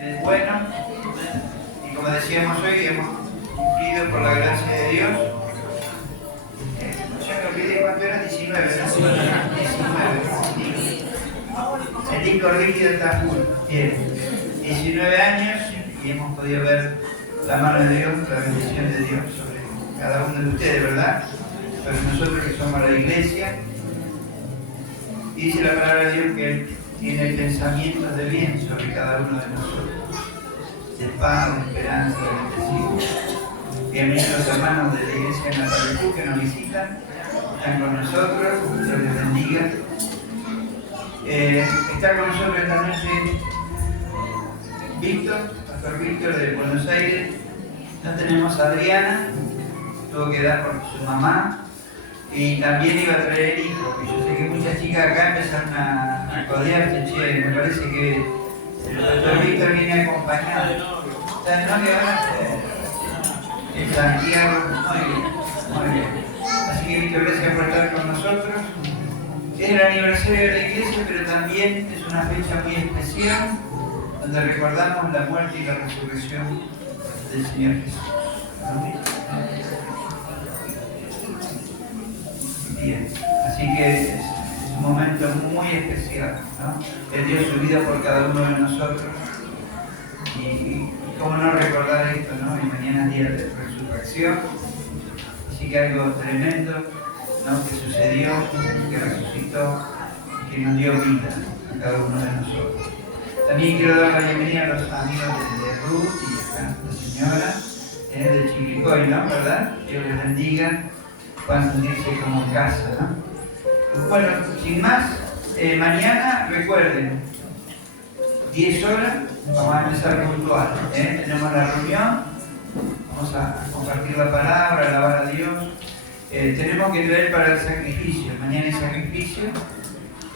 Él es bueno. Y como decíamos hoy, hemos cumplido por la gracia de Dios. Ya me olvidé cuánto era, 19, ¿no? 19. El disco rígido está full. Bien. 19 años y hemos podido ver la mano de Dios, la bendición de Dios sobre cada uno de ustedes, ¿verdad? Sobre nosotros que somos la iglesia. Y dice la palabra de Dios que Él tiene pensamientos de bien sobre cada uno de nosotros, de paz, de esperanza, de bendición. Bienvenidos los hermanos de la iglesia en la Natal que nos visitan, están con nosotros, Dios les bendiga. Está con nosotros esta noche Víctor, Pastor Víctor de Buenos Aires. No tenemos a Adriana, tuvo que dar por su mamá. Y también iba a traer hijos, y yo sé que muchas chicas acá empezaron a codearse, che, me parece que el doctor Víctor viene acompañado. ¿Está de novia ahora? En Santiago, muy bien. Así que Víctor, gracias por estar con nosotros. Es el aniversario de la iglesia, pero también es una fecha muy especial, donde recordamos la muerte y la resurrección del Señor Jesús. Amén. Bien, así que es un momento muy especial, ¿no? Él dio su vida por cada uno de nosotros y cómo no recordar esto, ¿no? Y mañana es día de resurrección, así que algo tremendo, ¿no? Que sucedió, que resucitó, que nos dio vida a cada uno de nosotros. También quiero dar la bienvenida a los amigos de Ruth y acá la señora de Chivilcoy, ¿no? ¿Verdad? Dios les bendiga. Puedan sentirse como en casa, ¿no? Bueno, sin más, mañana recuerden, 10 horas, vamos a empezar puntual, tenemos la reunión, vamos a compartir la palabra, alabar a Dios, tenemos que traer para el sacrificio, mañana hay sacrificio,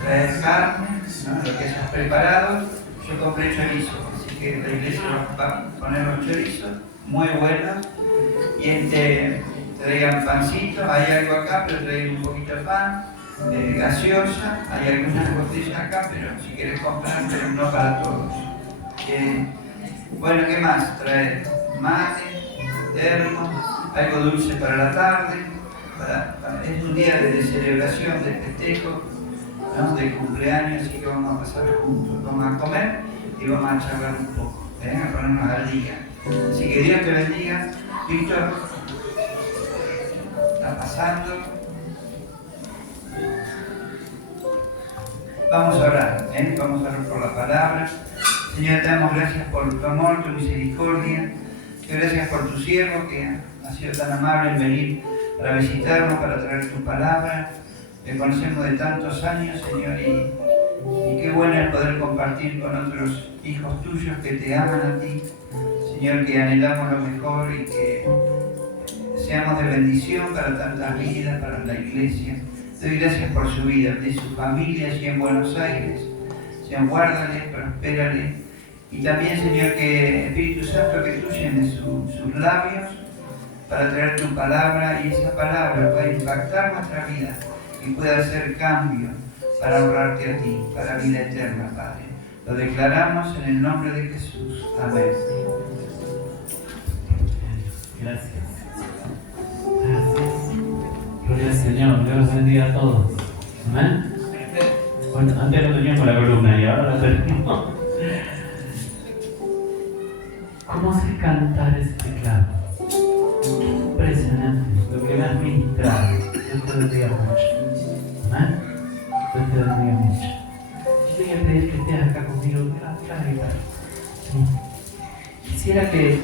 traer carne, ¿no? Lo que hayas preparado. Yo compré chorizo, así que la iglesia va a poner los chorizos, muy buenos, y traigan pancito, hay algo acá, pero traigan un poquito de pan, gaseosa, hay algunas botellas acá, pero si quieres comprar, pero no para todos. Bueno, ¿qué más? Traer mate, termo, algo dulce para la tarde, es un día de celebración, de festejo, ¿no? De cumpleaños, así que vamos a pasar juntos, vamos a comer y vamos a charlar un poco, a ponernos al día. Así que Dios te bendiga. Víctor, está pasando. Vamos a orar, vamos a orar por la palabra. Señor, te damos gracias por tu amor, tu misericordia. Gracias por tu siervo que ha sido tan amable en venir para visitarnos, para traer tu palabra. Te conocemos de tantos años, Señor, y qué bueno es poder compartir con otros hijos tuyos que te aman a ti. Señor, que anhelamos lo mejor y que seamos de bendición para tantas vidas, para la iglesia. Te doy gracias por su vida, de su familia allí en Buenos Aires. Señor, guárdale, prospérale. Y también, Señor, que Espíritu Santo, que tú llenes sus labios para traer tu palabra y esa palabra pueda impactar nuestra vida y pueda hacer cambio para honrarte a ti, para vida eterna, Padre. Lo declaramos en el nombre de Jesús. Amén. Gracias. Gracias. Gloria al Señor. Dios los bendiga a todos. Amén. Bueno, antes no teníamos la columna y ahora la tenemos. ¿Cómo se cantar ese teclado? Impresionante. Lo que me has ministrado. Dios te bendiga mucho. Amén. Dios te bendiga mucho. Yo te voy a pedir que estés acá conmigo. Quisiera que el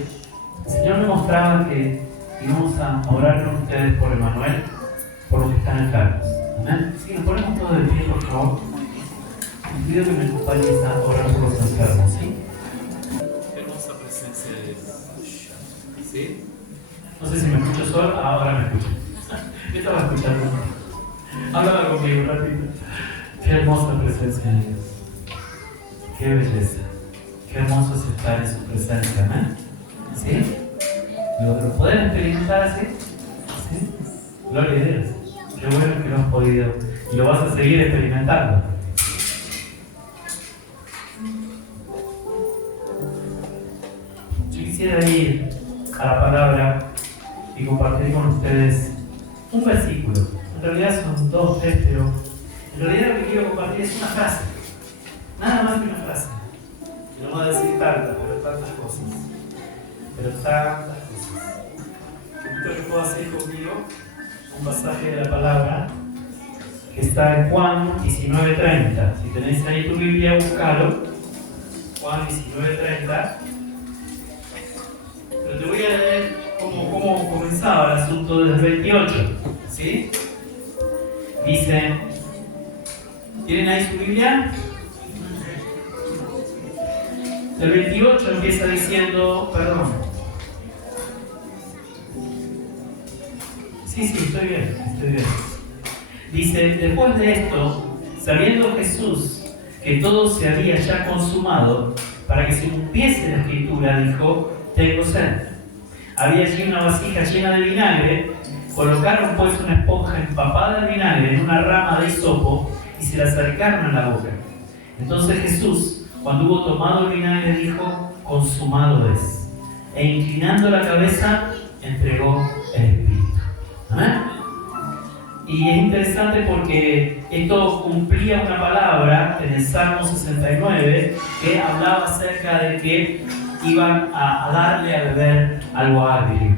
Señor me mostraba que íbamos a orar con ustedes por Emanuel, por los que están enfermos. Amén. Así que nos ponemos todos de pie, por favor. Y pido que me acompañes a orar por los enfermos, ¿sí? Hermosa presencia de Dios. ¿Sí? No sé si me escucho solo, ahora me escucho. ¿Qué estaba escuchando? Háblala conmigo un ratito. Qué hermosa presencia de Dios. Qué belleza. Qué hermoso es estar en su presencia, amén. ¿Sí? ¿Lo pueden experimentar así? ¿Sí? Gloria a Dios. Qué bueno que lo has podido y lo vas a seguir experimentando. quisiera ir a la palabra y compartir con ustedes un versículo. En realidad son 2, 3, pero en realidad lo que quiero compartir es una frase. Nada más que una frase. No voy a decir tantas, pero tantas cosas. Pero tantas cosas. Lo que puedo hacer conmigo, un pasaje de la palabra que está en Juan 19:30. Si tenéis ahí tu Biblia, búscalo. Juan 19:30. Pero te voy a leer cómo comenzaba el asunto desde el 28. ¿Sí? Dice, ¿tienen ahí su Biblia? El 28 empieza diciendo, perdón. Sí, estoy bien. Dice, después de esto, sabiendo Jesús que todo se había ya consumado, para que se cumpliese la escritura, dijo, tengo sed. Había allí una vasija llena de vinagre, colocaron pues una esponja empapada de vinagre en una rama de hisopo y se la acercaron a la boca. Entonces Jesús, cuando hubo tomado el vinagre, dijo, consumado es. E inclinando la cabeza, entregó el Espíritu. ¿Amén? Y es interesante porque esto cumplía una palabra en el Salmo 69 que hablaba acerca de que iban a darle a beber algo agrio,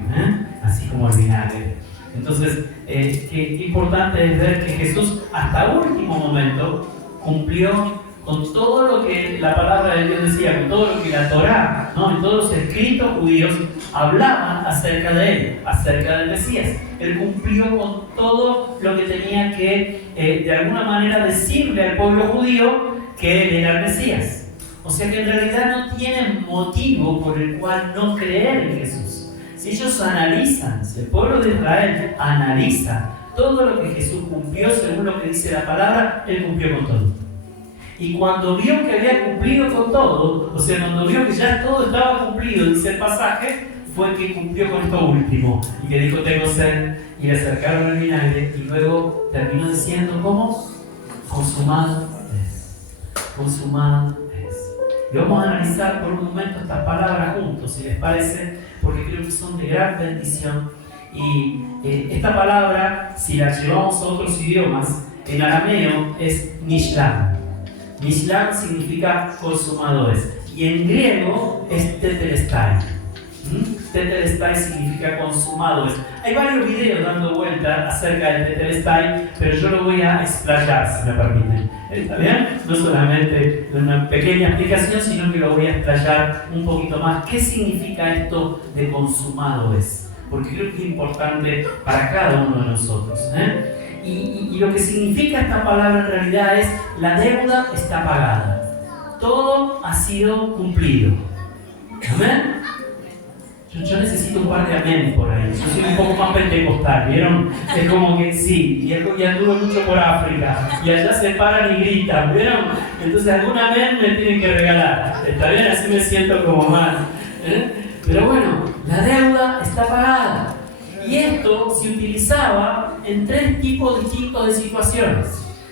así como el vinagre. Entonces, qué importante es ver que Jesús hasta el último momento cumplió con todo lo que la palabra de Dios decía, con todo lo que la Torá, ¿no? En todos los escritos judíos hablaban acerca de él, acerca del Mesías. Él cumplió con todo lo que tenía que, de alguna manera, decirle al pueblo judío que él era el Mesías. O sea que en realidad no tienen motivo por el cual no creer en Jesús. Si ellos analizan, si el pueblo de Israel analiza todo lo que Jesús cumplió según lo que dice la palabra, él cumplió con todo. Y cuando vio que había cumplido con todo, o sea, cuando vio que ya todo estaba cumplido, dice el pasaje, fue que cumplió con esto último. Y que dijo, tengo sed, y le acercaron el vinagre, y luego terminó diciendo, ¿cómo? Consumado es. Consumado es. Y vamos a analizar por un momento estas palabras juntos, si les parece, porque creo que son de gran bendición. Y esta palabra, si la llevamos a otros idiomas, en arameo es nishlam. Nishlam significa consumado es. Y en griego es tetelestai. Tetelestai significa consumado es. Hay varios videos dando vuelta acerca del tetelestai, pero yo lo voy a explayar, si me permiten. ¿Está bien? No solamente una pequeña explicación, sino que lo voy a explayar un poquito más. ¿Qué significa esto de consumado es? Porque creo que es importante para cada uno de nosotros. Y lo que significa esta palabra en realidad es la deuda está pagada. Todo ha sido cumplido. ¿Amén? Yo necesito un par de amén por ahí. Yo soy un poco más pentecostal, ¿vieron? Es como que sí, y anduvo mucho por África, y allá se paran y gritan, ¿vieron? Entonces algún amén me tienen que regalar. ¿Está bien? Así me siento como más. Pero bueno, la deuda está pagada. Y esto se utilizaba en 3 tipos distintos de situaciones.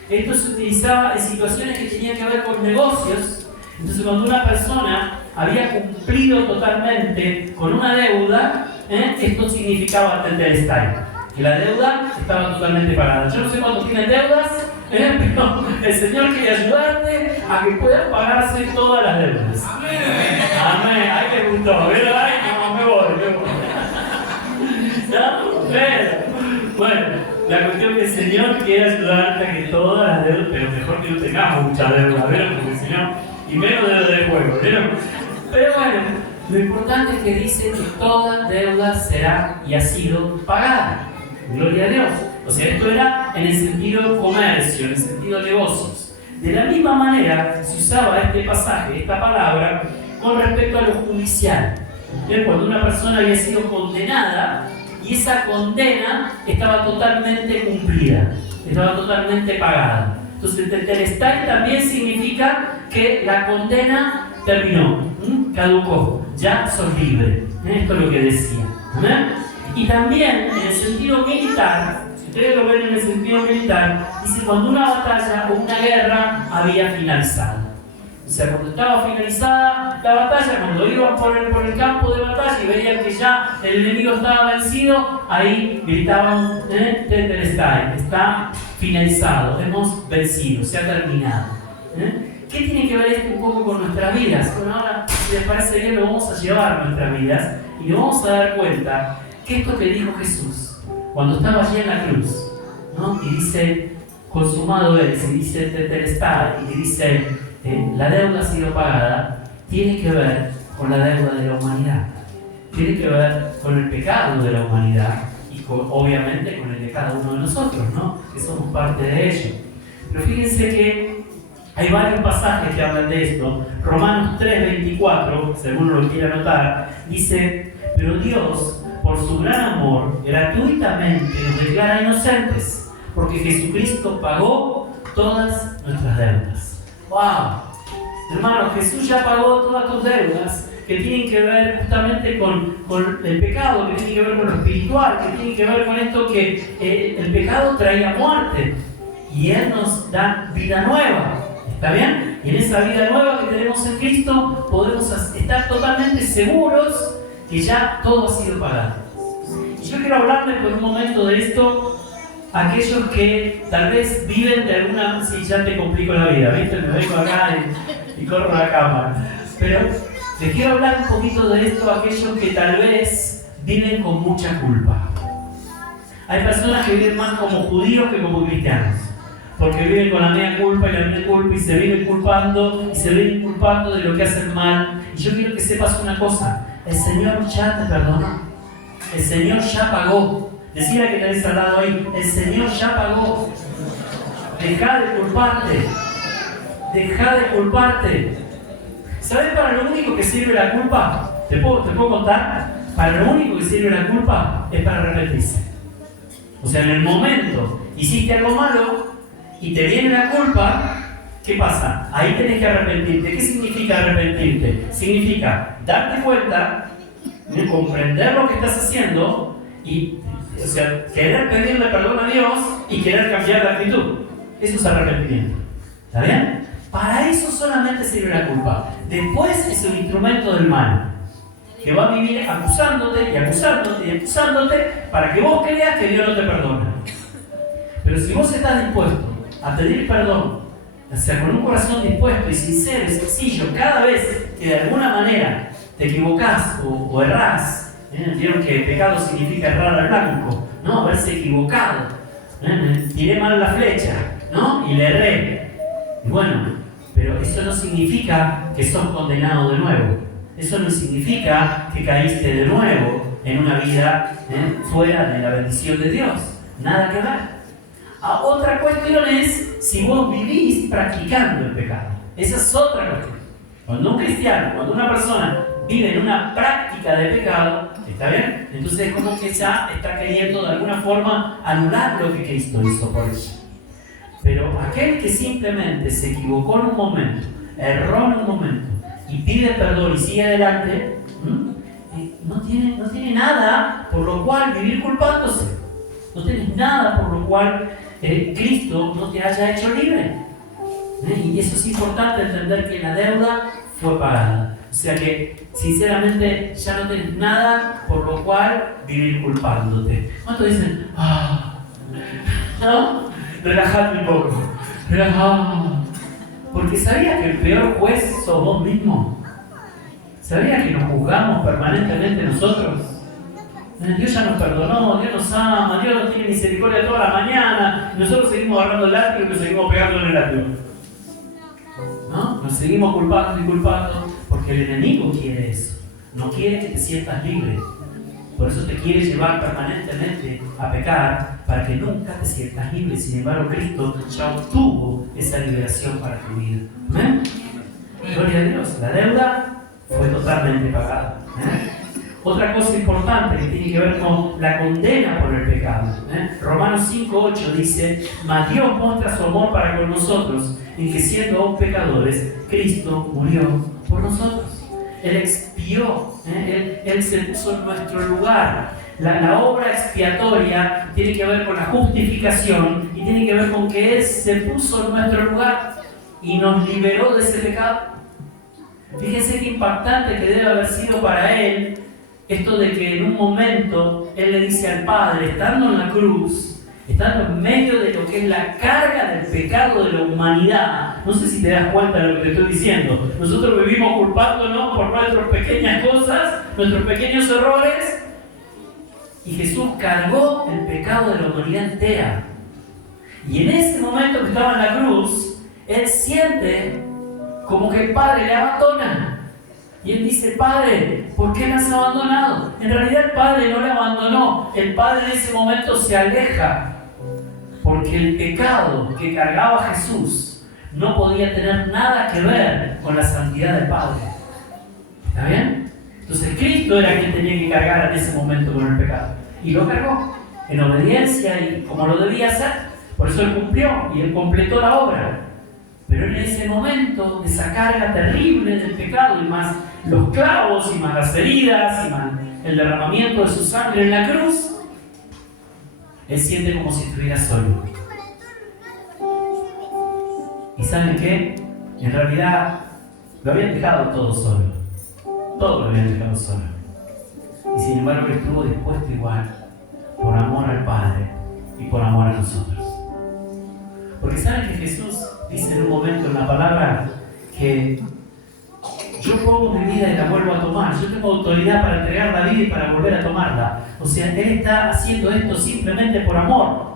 Esto se utilizaba en situaciones que tenían que ver con negocios. Entonces, cuando una persona había cumplido totalmente con una deuda, esto significaba tetelestai, que la deuda estaba totalmente pagada. Yo no sé cuántos tienen deudas, pero el Señor quiere ayudarte a que puedas pagarse todas las deudas. Amén. Ay, me gustó. Ay, no, me voy. ¿No? Bueno, la cuestión es que el Señor quiere ayudarte a que todas las deudas, pero mejor que no tengamos mucha deuda, ¿vieron? Porque el Señor, y menos deuda de juego, ¿vieron? Pero bueno, lo importante es que dice que toda deuda será y ha sido pagada. Gloria a Dios. O sea, esto era en el sentido comercio, en el sentido negocios. De la misma manera se usaba este pasaje, esta palabra, con respecto a lo judicial. Cuando una persona había sido condenada, y esa condena estaba totalmente cumplida, estaba totalmente pagada. Entonces, el tetelestai también significa que la condena terminó, caducó, ya sos libre. Esto es lo que decía. Y también en el sentido militar, si ustedes lo ven en el sentido militar, dice cuando una batalla o una guerra había finalizado. O sea, cuando estaba finalizada la batalla, cuando iban por el campo de batalla y veían que ya el enemigo estaba vencido, ahí gritaban, Tetelestai, está finalizado, hemos vencido, se ha terminado. ¿Qué tiene que ver esto un poco con nuestras vidas? Bueno, ahora, si les parece bien, lo vamos a llevar a nuestras vidas y nos vamos a dar cuenta que esto que dijo Jesús, cuando estaba allí en la cruz, ¿no? Y dice, consumado es, y dice, Tetelestai, y dice, la deuda ha sido pagada, tiene que ver con la deuda de la humanidad, tiene que ver con el pecado de la humanidad y obviamente con el de cada uno de nosotros, ¿no? Que somos parte de ello. Pero fíjense que hay varios pasajes que hablan de esto. Romanos 3:24, según lo quiera anotar, dice, pero Dios, por su gran amor, gratuitamente nos declara inocentes, porque Jesucristo pagó todas nuestras deudas. ¡Wow! Hermanos, Jesús ya pagó todas tus deudas que tienen que ver justamente con el pecado, que tienen que ver con lo espiritual, que tienen que ver con esto que el pecado traía muerte y Él nos da vida nueva. ¿Está bien? Y en esa vida nueva que tenemos en Cristo podemos estar totalmente seguros que ya todo ha sido pagado. Y yo quiero hablarles por un momento de esto a aquellos que tal vez viven de alguna... Sí, ya te complico la vida, ¿viste? Me vengo acá y corro la cámara. Pero les quiero hablar un poquito de esto a aquellos que tal vez viven con mucha culpa. Hay personas que viven más como judíos que como cristianos, porque viven con la mea culpa y la mea culpa y se viven culpando y se viven culpando de lo que hacen mal. Y yo quiero que sepas una cosa, el Señor ya te perdonó, el Señor ya pagó. Decía que tenés al lado ahí, el Señor ya pagó. Deja de culparte, deja de culparte. ¿Sabes para lo único que sirve la culpa? ¿Te puedo contar? Para lo único que sirve la culpa es para arrepentirse. O sea, en el momento hiciste algo malo y te viene la culpa, ¿qué pasa? Ahí tenés que arrepentirte. ¿Qué significa arrepentirte? Significa darte cuenta, comprender lo que estás haciendo y, o sea, querer pedirle perdón a Dios y querer cambiar de actitud. Eso es arrepentimiento. ¿Está bien? Para eso solamente sirve la culpa. Después es un instrumento del mal, que va a vivir acusándote y acusándote y acusándote para que vos creas que Dios no te perdona. Pero si vos estás dispuesto a pedir perdón, o sea, con un corazón dispuesto y sincero y sencillo, cada vez que de alguna manera te equivocás o errás, vieron que pecado significa errar al blanco, ¿no? Haberse equivocado, tiré mal la flecha, ¿no? Y le erré. Y bueno, pero eso no significa que sos condenado de nuevo. Eso no significa que caíste de nuevo en una vida fuera de la bendición de Dios. Nada que ver. Otra cuestión es si vos vivís practicando el pecado. Esa es otra cuestión. Cuando un cristiano, cuando una persona vive en una práctica de pecado, ¿está bien? Entonces es como que ya está queriendo de alguna forma anular lo que Cristo hizo por ella. Pero aquel que simplemente se equivocó en un momento, erró en un momento y pide perdón y sigue adelante, no tiene nada por lo cual vivir culpándose. No tienes nada por lo cual Cristo no te haya hecho libre. Y eso es importante entender que la deuda fue pagada. O sea que, sinceramente, ya no tienes nada por lo cual vivir culpándote. ¿Cuántos dicen, ¿no? Relajate un poco. Porque ¿sabías que el peor juez sos vos mismo? ¿Sabías que nos juzgamos permanentemente nosotros? Dios ya nos perdonó, Dios nos ama, Dios nos tiene misericordia toda la mañana. Y nosotros seguimos agarrando el látigo y nos seguimos pegando en el látigo. ¿No? Nos seguimos culpando y culpando porque el enemigo quiere eso. No quiere que te sientas libre. Por eso te quiere llevar permanentemente a pecar para que nunca te sientas libre. Sin embargo, Cristo ya obtuvo esa liberación para tu vida. ¿Amén? Gloria a Dios. La deuda fue totalmente pagada. Otra cosa importante que tiene que ver con la condena por el pecado. Romanos 5:8 dice, mas Dios muestra su amor para con nosotros, en que siendo aún pecadores, Cristo murió por nosotros. Él expió, Él se puso en nuestro lugar. La obra expiatoria tiene que ver con la justificación y tiene que ver con que Él se puso en nuestro lugar y nos liberó de ese pecado. Fíjense qué impactante que debe haber sido para él esto de que en un momento él le dice al Padre, estando en la cruz, estando en medio de lo que es la carga del pecado de la humanidad. No sé si te das cuenta de lo que te estoy diciendo. Nosotros vivimos culpándonos por nuestras pequeñas cosas, nuestros pequeños errores, y Jesús cargó el pecado de la humanidad entera. Y en ese momento que estaba en la cruz, él siente como que el Padre le abandona. Y él dice, Padre, ¿por qué me has abandonado? En realidad el Padre no le abandonó. El Padre en ese momento se aleja. Porque el pecado que cargaba Jesús no podía tener nada que ver con la santidad del Padre. ¿Está bien? Entonces Cristo era quien tenía que cargar en ese momento con el pecado. Y lo cargó en obediencia y como lo debía hacer. Por eso él cumplió y él completó la obra. Pero en ese momento de esa carga terrible del pecado, y más los clavos, y más las heridas, y más el derramamiento de su sangre en la cruz, él siente como si estuviera solo. ¿Y saben qué? En realidad lo habían dejado todo solo. Todo lo habían dejado solo. Y sin embargo él estuvo dispuesto igual, por amor al Padre y por amor a nosotros. Porque saben que Jesús dice en un momento en la palabra que yo pongo mi vida y la vuelvo a tomar. Yo tengo autoridad para entregar la vida y para volver a tomarla. O sea, Él está haciendo esto simplemente por amor.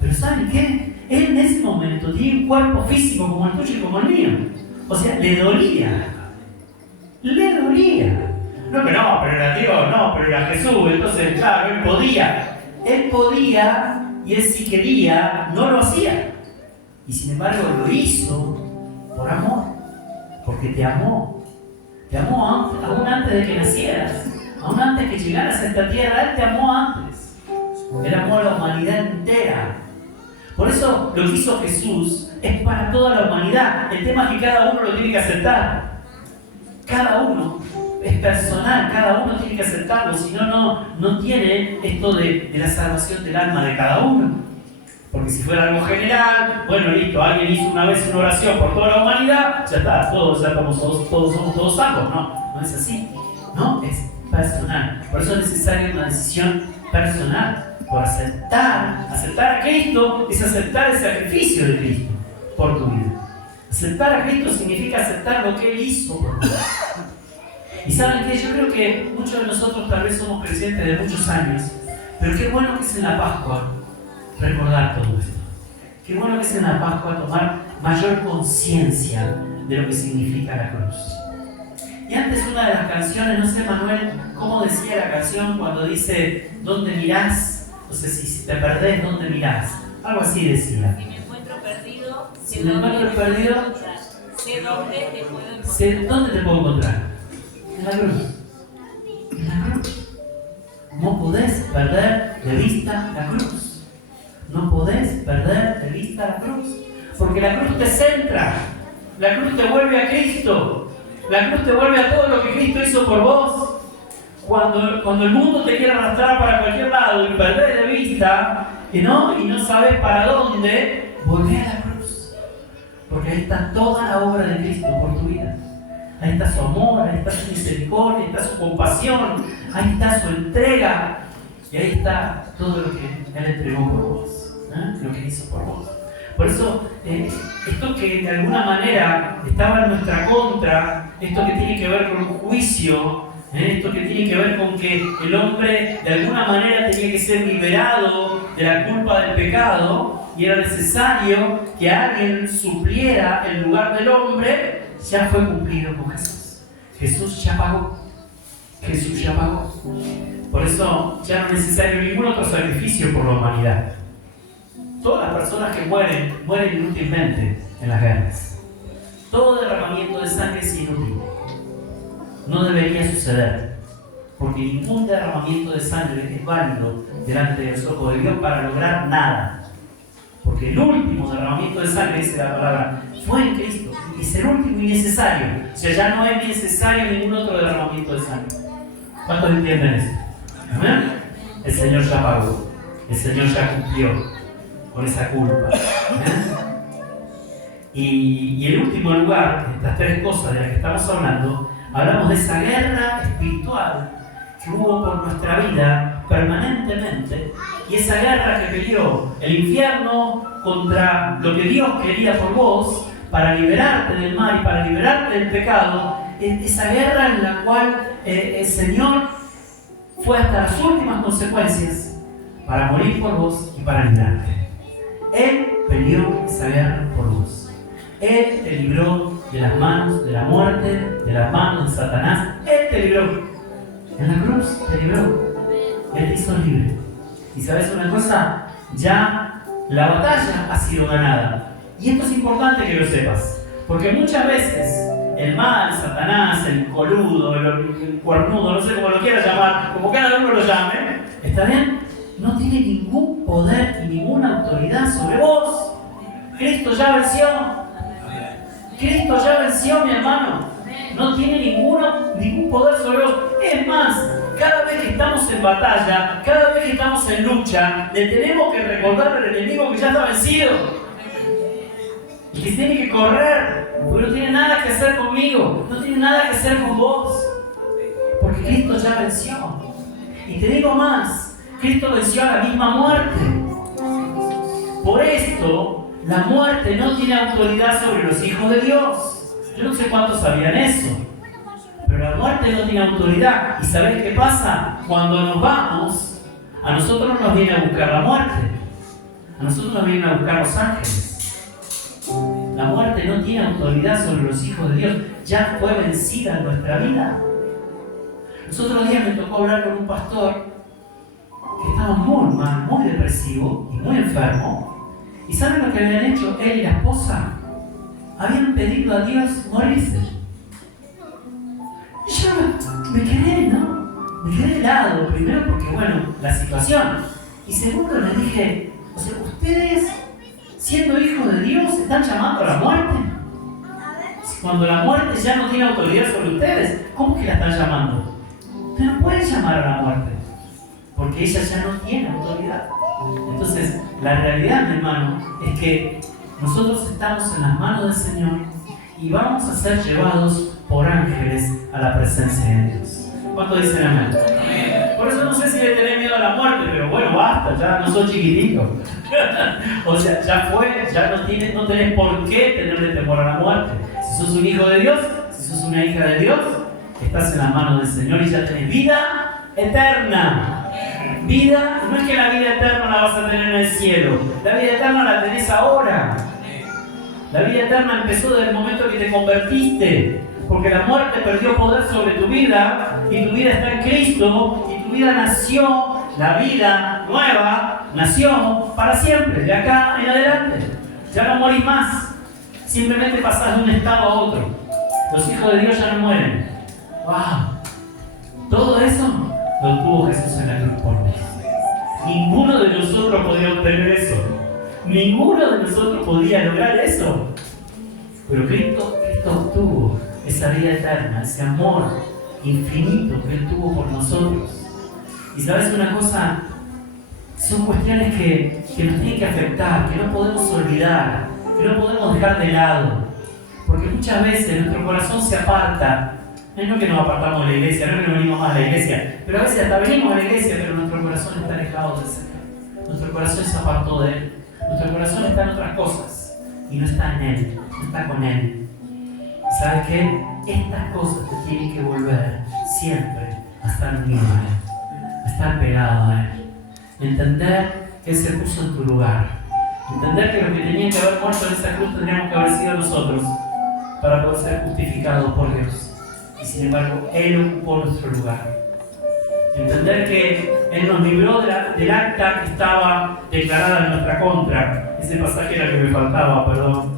Pero ¿saben qué? Él en ese momento tiene un cuerpo físico como el tuyo y como el mío. O sea, le dolía. Le dolía. No, que no, pero era Dios, no, pero era Jesús. Entonces, claro, Él podía. Él podía y Él si quería, no lo hacía. Y sin embargo lo hizo por amor, porque te amó. Te amó aún antes de que nacieras, aún antes que llegaras a esta tierra. Él te amó antes. Él amó a la humanidad entera. Por eso lo que hizo Jesús es para toda la humanidad. El tema es que cada uno lo tiene que aceptar. Cada uno es personal, cada uno tiene que aceptarlo. Si no, no tiene esto de la salvación del alma de cada uno. Porque si fuera algo general, bueno, listo, alguien hizo una vez una oración por toda la humanidad, ya está, todos somos todos salvos. No es así. No, es personal. Por eso es necesaria una decisión personal. Por aceptar a Cristo es aceptar el sacrificio de Cristo por tu vida. Aceptar a Cristo significa aceptar lo que Él hizo por ti. Y saben que yo creo que muchos de nosotros tal vez somos creyentes de muchos años, pero qué bueno que es en la Pascua recordar todo esto. Qué bueno que es en la Pascua tomar mayor conciencia de lo que significa la cruz. Y antes una de las canciones, no sé Manuel, cómo decía la canción cuando dice ¿dónde mirás? No sé si te perdés, ¿dónde mirás? Algo así decía. Si me encuentro perdido, Si me encuentro perdido, sé dónde te puedo encontrar. sé dónde te puedo encontrar. En la cruz. En la cruz. No podés perder de vista la cruz. No podés perder de vista la cruz. Porque la cruz te centra. La cruz te vuelve a Cristo. La cruz te vuelve a todo lo que Cristo hizo por vos. Cuando el mundo te quiere arrastrar para cualquier lado y perder de vista y no sabes para dónde, volvé a la cruz. Porque ahí está toda la obra de Cristo por tu vida. Ahí está su amor, ahí está su misericordia, ahí está su compasión, ahí está su entrega. Y ahí está todo lo que Él entregó por vos, lo que hizo por vos. Por eso, esto que de alguna manera estaba en nuestra contra, esto que tiene que ver con un juicio, esto que tiene que ver con que el hombre de alguna manera tenía que ser liberado de la culpa del pecado y era necesario que alguien supliera el lugar del hombre, ya fue cumplido con Jesús. Jesús ya pagó. Jesús ya pagó. Por eso ya no es necesario ningún otro sacrificio por la humanidad. Todas las personas que mueren inútilmente en las guerras. Todo derramamiento de sangre es inútil. No debería suceder, porque ningún derramamiento de sangre es válido delante de los ojos de Dios para lograr nada. Porque el último derramamiento de sangre, dice la palabra, fue en Cristo. Y es el último y necesario. O sea, ya no es necesario ningún otro derramamiento de sangre. ¿Cuántos entienden eso? ¿Amén? El Señor ya pagó. El Señor ya cumplió con esa culpa. Y el último lugar, estas tres cosas de las que estamos hablando, hablamos de esa guerra espiritual que hubo por nuestra vida permanentemente, y esa guerra que peleó el infierno contra lo que Dios quería por vos, para liberarte del mal y para liberarte del pecado, esa guerra en la cual el Señor fue hasta las últimas consecuencias para morir por vos y para librarte. Él peleó esa guerra por vos. Él te libró de las manos de la muerte, de las manos de Satanás. Él te libró. En la cruz te libró. Él te hizo libre. Y sabes una cosa, ya la batalla ha sido ganada. Y esto es importante que lo sepas. Porque muchas veces el mal, Satanás, el coludo, el cuernudo, no sé cómo lo quieras llamar, como cada uno lo llame, ¿está bien? No tiene ningún poder y ninguna autoridad sobre vos. Cristo ya venció. Cristo ya venció, mi hermano. No tiene ningún poder sobre vos. Es más, cada vez que estamos en batalla, cada vez que estamos en lucha, le tenemos que recordar al enemigo que ya está vencido. Y que tiene que correr, porque no tiene nada que hacer conmigo, no tiene nada que hacer con vos. Porque Cristo ya venció. Y te digo más, Cristo venció a la misma muerte. Por esto, la muerte no tiene autoridad sobre los hijos de Dios. Yo no sé cuántos sabían eso. Pero la muerte no tiene autoridad. ¿Y sabés qué pasa? Cuando nos vamos, a nosotros no nos viene a buscar la muerte. A nosotros nos vienen a buscar los ángeles. La muerte no tiene autoridad sobre los hijos de Dios. Ya fue vencida en nuestra vida. Los otros días me tocó hablar con un pastor que estaba muy mal, muy depresivo y muy enfermo. ¿Y saben lo que habían hecho él y la esposa? Habían pedido a Dios morirse. Y yo me quedé, ¿no? Me quedé helado, primero porque, bueno, la situación. Y segundo le dije, o sea, ¿ustedes, siendo hijos de Dios, están llamando a la muerte? Cuando la muerte ya no tiene autoridad sobre ustedes, ¿cómo que la están llamando? Ustedes no pueden llamar a la muerte, porque ella ya no tiene autoridad. Entonces, la realidad, mi hermano, es que nosotros estamos en las manos del Señor y vamos a ser llevados por ángeles a la presencia de Dios. ¿Cuántos dicen amén? Por eso no sé si le tenés miedo a la muerte, pero bueno, basta, ya no sos chiquitito. O sea, ya fue, ya no tenés por qué tenerle temor a la muerte. Si sos un hijo de Dios, si sos una hija de Dios, estás en las manos del Señor y ya tenés vida eterna. Vida, no es que la vida eterna la vas a tener en el cielo, la vida eterna la tenés ahora. La vida eterna empezó desde el momento que te convertiste, porque la muerte perdió poder sobre tu vida y tu vida está en Cristo y tu vida nació, la vida nueva nació para siempre, de acá en adelante. Ya no morís más, simplemente pasás de un estado a otro. Los hijos de Dios ya no mueren. ¡Wow! Todo eso lo tuvo Jesús en la cruz por vos. Ninguno de nosotros podía obtener eso. Ninguno de nosotros podía lograr eso. Pero Cristo obtuvo esa vida eterna, ese amor infinito que Él tuvo por nosotros. Y sabes una cosa, son cuestiones que nos tienen que afectar, que no podemos olvidar, que no podemos dejar de lado. Porque muchas veces nuestro corazón se aparta. No que nos apartamos de la iglesia, no que no venimos más a la iglesia, pero a veces hasta venimos a la iglesia, pero nuestro corazón está alejado del Señor. Nuestro corazón se apartó de Él. Nuestro corazón está en otras cosas y no está en Él, no está con Él. ¿Sabes qué? Estas cosas te tienen que volver siempre a estar unido a Él, a estar pegado a Él. Entender que Él se puso en tu lugar. Entender que los que tenían que haber muerto en esa cruz tendríamos que haber sido nosotros para poder ser justificados por Dios. Y sin embargo, Él ocupó nuestro lugar. Entender que Él nos libró del acta que estaba declarada en nuestra contra. Ese pasaje era el que me faltaba, perdón.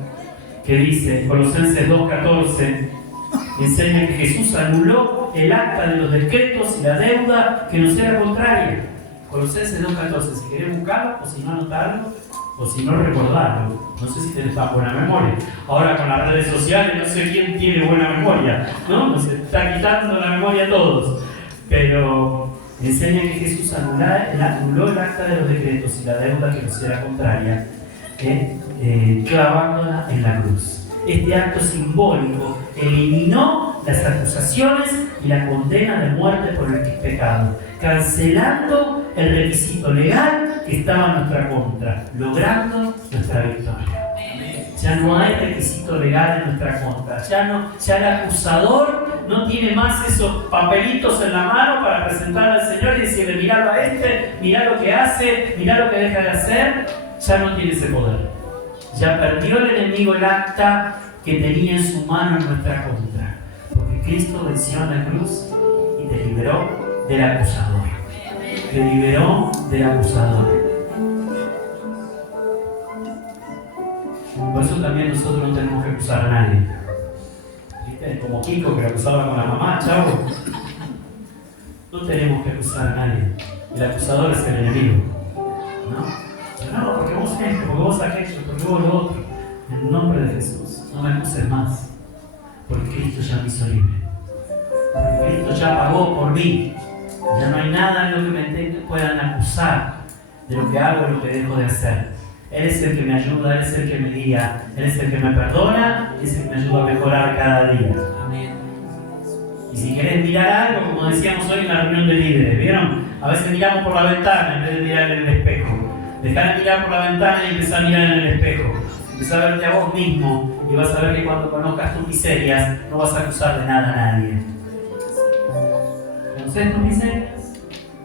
Que dice, Colosenses 2:14, enseña que Jesús anuló el acta de los decretos y la deuda que nos era contraria. Colosenses 2:14, si querés buscarlo, o si no anotarlo, o si no recordarlo. No sé si tenés tan buena memoria. Ahora con las redes sociales no sé quién tiene buena memoria, ¿no? Nos está quitando la memoria a todos. Pero enseña que Jesús anuló el acta de los decretos y la deuda que nos era contraria, clavándola en la cruz. Este acto simbólico eliminó las acusaciones y la condena de muerte por el pecado, cancelando el requisito legal que estaba en nuestra contra, logrando nuestra victoria. Ya no hay requisito legal en nuestra contra. Ya el acusador no tiene más esos papelitos en la mano para presentar al Señor y decirle: miralo a este, mirá lo que hace, mirá lo que deja de hacer. Ya no tiene ese poder. Ya perdió el enemigo el acta que tenía en su mano en nuestra contra. Porque Cristo venció en la cruz y te liberó del acusador. Te liberó del acusador. Por eso también nosotros no tenemos que acusar a nadie. ¿Viste? Como Kiko que acusaba con la mamá, chavo. No tenemos que acusar a nadie. El acusador es el enemigo. No, porque vos esto, porque vos aquello, porque vos lo otro. En el nombre de Jesús, no me acuses más. Porque Cristo ya me hizo libre. Porque Cristo ya pagó por mí. Ya no hay nada en lo que me puedan acusar de lo que hago o lo que dejo de hacer. Él es el que me ayuda, Él es el que me guía, Él es el que me perdona, Él es el que me ayuda a mejorar cada día. Y si querés mirar algo, como decíamos hoy en la reunión de líderes, ¿vieron? A veces miramos por la ventana en vez de mirar en el espejo. Dejá de mirar por la ventana y empezá a mirar en el espejo. Empezá a verte a vos mismo y vas a ver que cuando conozcas tus miserias no vas a acusar de nada a nadie. ¿Conocés tus miserias?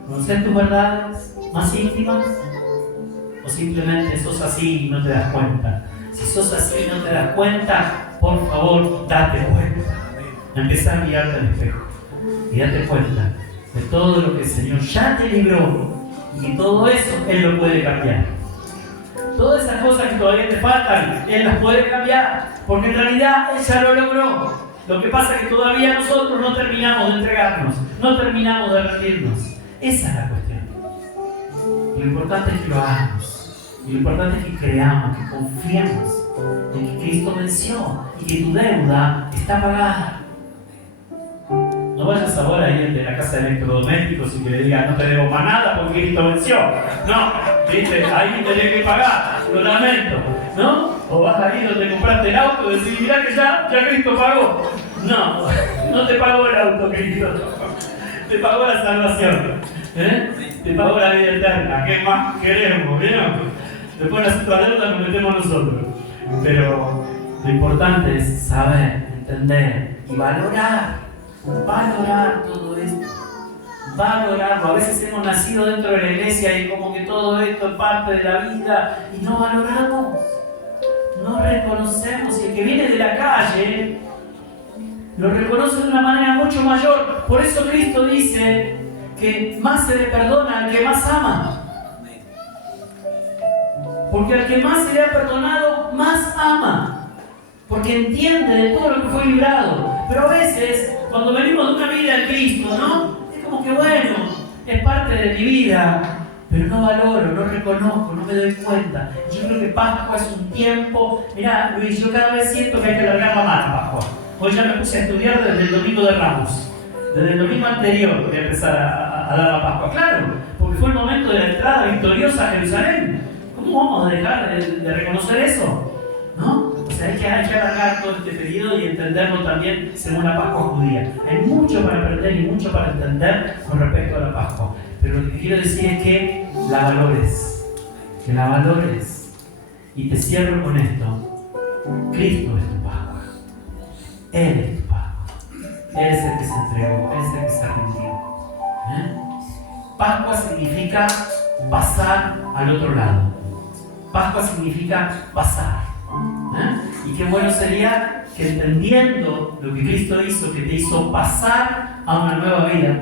¿Conocés tus verdades más íntimas? ¿O simplemente sos así y no te das cuenta? Si sos así y no te das cuenta, por favor, date cuenta. Empezá a mirarte al espejo y date cuenta de todo lo que el Señor ya te libró y que todo eso Él lo puede cambiar. Todas esas cosas que todavía te faltan, Él las puede cambiar, porque en realidad Él ya lo logró. Lo que pasa es que todavía nosotros no terminamos de entregarnos, no terminamos de rendirnos. Esa es la cuestión. Lo importante es que lo hagamos. Lo importante es que creamos, que confiemos en que Cristo venció y que tu deuda está pagada. No vayas ahora a ir de la casa de electrodomésticos y que le digas: no te debo más nada porque Cristo venció. No, ¿viste? Ahí tenés que pagar, lo lamento, ¿no? O vas a ir donde compraste el auto y decís: mirá que ya Cristo pagó. No, no te pagó el auto, Cristo. Te pagó la salvación. Te pagó la vida eterna. ¿Qué más queremos? ¿Vieron? Después las otras deudas nos metemos nosotros. Pero lo importante es saber, entender y valorar todo esto. Valorarlo. A veces hemos nacido dentro de la iglesia y como que todo esto es parte de la vida y no valoramos, no reconocemos. Y el que viene de la calle lo reconoce de una manera mucho mayor. Por eso Cristo dice que más se le perdona al que más ama. Porque al que más se le ha perdonado, más ama. Porque entiende de todo lo que fue librado. Pero a veces, cuando venimos de una vida en Cristo, ¿no? Es como que bueno, es parte de mi vida, pero no valoro, no reconozco, no me doy cuenta. Yo creo que Pascua es un tiempo. Mirá, Luis, yo cada vez siento que hay que alargar la mano Pascua. Hoy ya me puse a estudiar desde el domingo de Ramos. Desde el domingo anterior voy a empezar a dar la Pascua. Claro, porque fue el momento de la entrada victoriosa a Jerusalén. ¿Cómo vamos a dejar de reconocer eso? ¿No? O sea, hay que alargar todo este periodo y entenderlo también según la Pascua judía. Hay mucho para aprender y mucho para entender con respecto a la Pascua. Pero lo que quiero decir es que la valores. Que la valores. Y te cierro con esto. Cristo es tu Pascua. Él es tu Pascua. Él es el que se entregó. Él es el que se rindió. Pascua significa pasar al otro lado. Pascua significa pasar. Y qué bueno sería que entendiendo lo que Cristo hizo, que te hizo pasar a una nueva vida,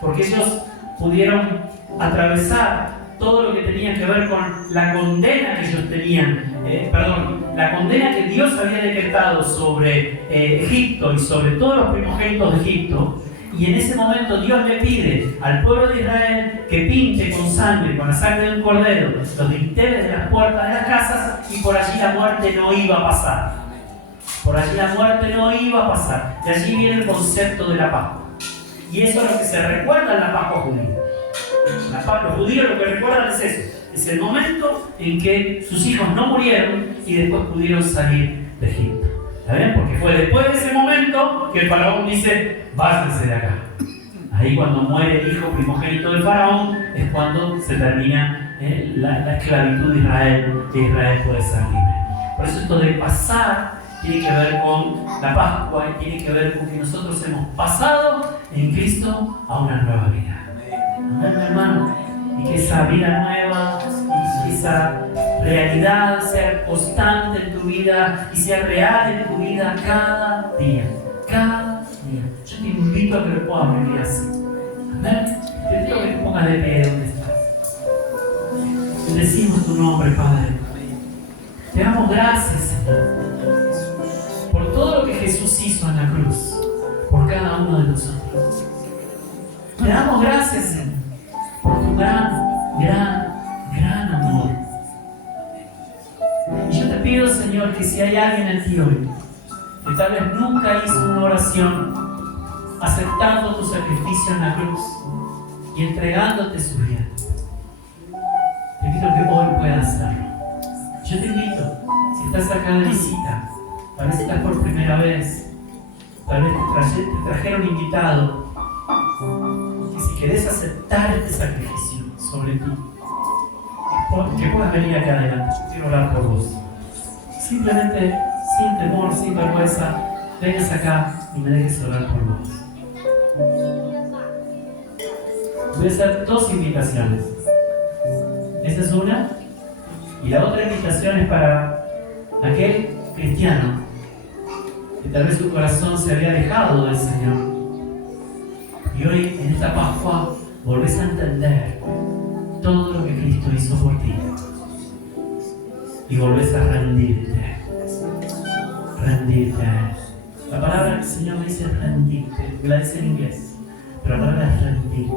porque ellos pudieron atravesar todo lo que tenía que ver con la condena que ellos tenían, la condena que Dios había decretado sobre Egipto y sobre todos los primogénitos de Egipto. Y en ese momento Dios le pide al pueblo de Israel que pinte con la sangre de un cordero, los dinteles de las puertas de las casas, y por allí la muerte no iba a pasar. Por allí la muerte no iba a pasar. De allí viene el concepto de la Pascua. Y eso es lo que se recuerda en la Pascua judía. Los judíos lo que recuerdan es eso. Es el momento en que sus hijos no murieron y después pudieron salir de Egipto. ¿Está bien? Porque fue después de ese momento que el faraón dice, váyanse de acá. Ahí cuando muere el hijo primogénito del faraón es cuando se termina la esclavitud de Israel, que Israel puede ser libre. Por eso esto de pasar tiene que ver con la Pascua y tiene que ver con que nosotros hemos pasado en Cristo a una nueva vida. Amén, hermano. Y que esa vida nueva y que esa realidad sea constante en tu vida y sea real en tu vida cada día. Cada día. Yo te invito a que lo puedas vivir así. Amén. Te pido que te pongas de pie donde estás. Bendecimos tu nombre, Padre. Te damos gracias, Señor, por todo lo que Jesús hizo en la cruz, por cada uno de nosotros. Te damos gracias, Señor, por tu gran amor. Y yo te pido, Señor, que si hay alguien aquí hoy que tal vez nunca hizo una oración aceptando tu sacrificio en la cruz y entregándote su vida, te pido que hoy puedas hacerlo. Yo te invito, si estás acá de visita, tal vez estás por primera vez, tal vez te trajeron invitado, y si querés aceptar este sacrificio sobre ti, que puedas venir acá adelante. Yo quiero orar por vos. Simplemente, sin temor, sin vergüenza, vengas acá y me dejes orar por vos. Voy a hacer dos invitaciones. Esta es una, y la otra invitación es para aquel cristiano que tal vez su corazón se había alejado del Señor. Y hoy, en esta Pascua, volvés a entender todo lo que Cristo hizo por ti. Y volvés a rendirte. Rendirte a Él. La palabra del Señor dice rendirte, la dice en inglés, pero la palabra es rendirte.